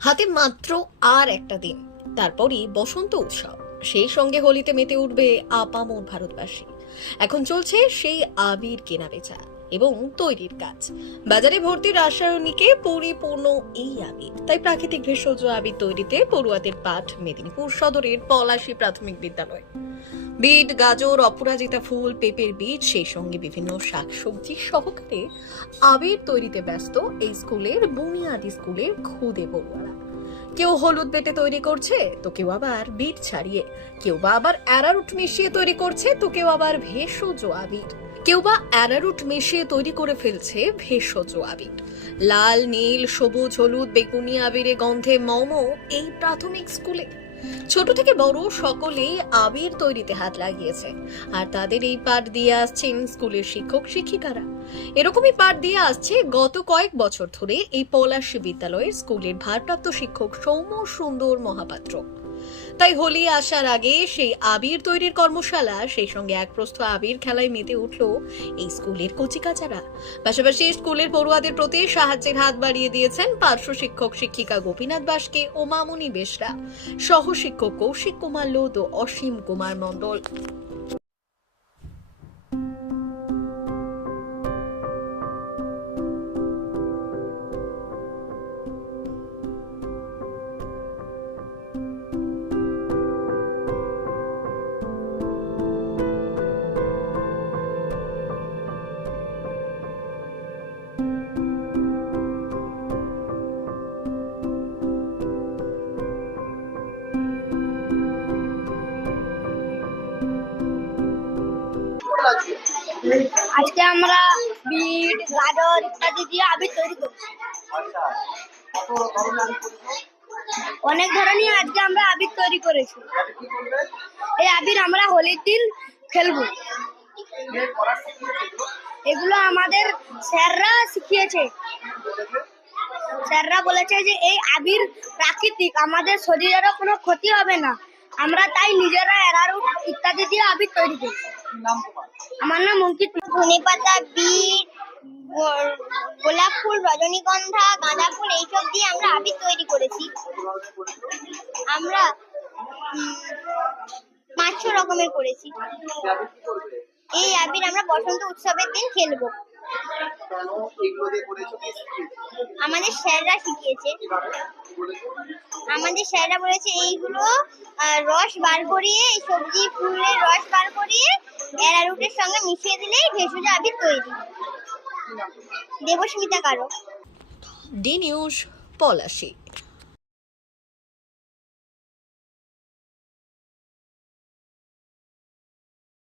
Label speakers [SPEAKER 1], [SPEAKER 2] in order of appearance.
[SPEAKER 1] হাতে মাত্র আর একটা দিন, তারপরই বসন্ত উৎসব। সেই সঙ্গে হোলিতে মেতে উঠবে আপামোর ভারতবাসী। এখন চলছে সেই আবির কেনা বেচা এবং তৈরির কাজ। বাজারে ভর্তি রাসায়নিকে পরিপূর্ণ এই আবির। তাই প্রাকৃতিক ভেষজ আবির তৈরিতে পড়ুয়াদের পাঠ মেদিনীপুর সদরের পলাশী প্রাথমিক বিদ্যালয়। বিট, গাজর, অপরাজিতা ফুল, পেঁপের বীজ, সেই সঙ্গে বিভিন্ন শাকসবজি সহকারে আবির তৈরিতে ব্যস্ত এই স্কুলের বুনিয়াদি স্কুলের খুদে পড়ুয়ারা কেউ হলুদ বেটে তৈরি করছে, তো কেউ আবার বিট ছাড়িয়ে। কেউ বা আবার অ্যারারুট মিশিয়ে তৈরি করছে, তো কেউ আবার ভেষজ আবির। কেউ বা অ্যারারুট মিশিয়ে তৈরি করে ফেলছে ভেষজ আবির। লাল, নীল, সবুজ, হলুদ, বেগুনি আবিরে গন্ধে মম এই প্রাথমিক স্কুলে। ছোট থেকে বড় সকলেই আবির তৈরিতে হাত লাগিয়েছে। আর তাদের এই পাঠ দিয়ে আসছেন স্কুলের শিক্ষক, শিক্ষিকারা। এরকমই পাঠ দিয়ে আসছে গত কয়েক বছর ধরে এই পলাশী বিদ্যালয়ের স্কুলের ভারপ্রাপ্ত শিক্ষক সৌম্য সুন্দর মহাপাত্র। তাই হোলি আসার আগে সেই আবির তৈরির কর্মশালা, সেই সঙ্গে এক প্রস্থ আবির খেলায় মেতে উঠল এই স্কুলের কচিকাচারা। পাশাপাশি স্কুলের পড়ুয়াদের প্রতি সাহায্যের হাত বাড়িয়ে দিয়েছেন পার্শ্ব শিক্ষক শিক্ষিকা গোপীনাথ বাসকে ও মামুনি বেশরা। সহ শিক্ষক কৌশিক কুমার লোদ ও অসীম কুমার মণ্ডল।
[SPEAKER 2] আজকে আমরা বিট গাজর ইত্যাদি দিয়ে আবির তৈরি করছি। অনেক ধরনের আজকে আমরা আবির তৈরি করেছি। এই আবির আমরা হোলির দিন খেলব। এগুলো? আমাদের স্যাররা শিখিয়েছে। স্যাররা বলেছে যে এই আবির প্রাকৃতিক আমাদের শরীরেরও কোনো ক্ষতি হবে না। আমরা তাই নিজেরা এরারুট ইত্যাদি দিয়ে আবির তৈরি করছি। আমার নাম অঙ্কিত ধনে পাতা বিট গোলাপ ফুল রজনীগন্ধা গাঁদা ফুল এইসব দিয়ে আমরা আবির তৈরি করেছি। আমরা পাঁচশো রকমের করেছি। এই আবির আমরা বসন্ত উৎসবের দিন খেলব। আমাদের স্যাররা শিখিয়েছে। আমাদের স্যাররা বলেছে এইগুলো রস বার করিয়ে এই সবজি ফুলের রস বার করিয়ে অ্যারারুটের সঙ্গে মিশিয়ে দিলেই ভেষজ আবির তৈরি। Debasmita Karak
[SPEAKER 1] D news Palashi.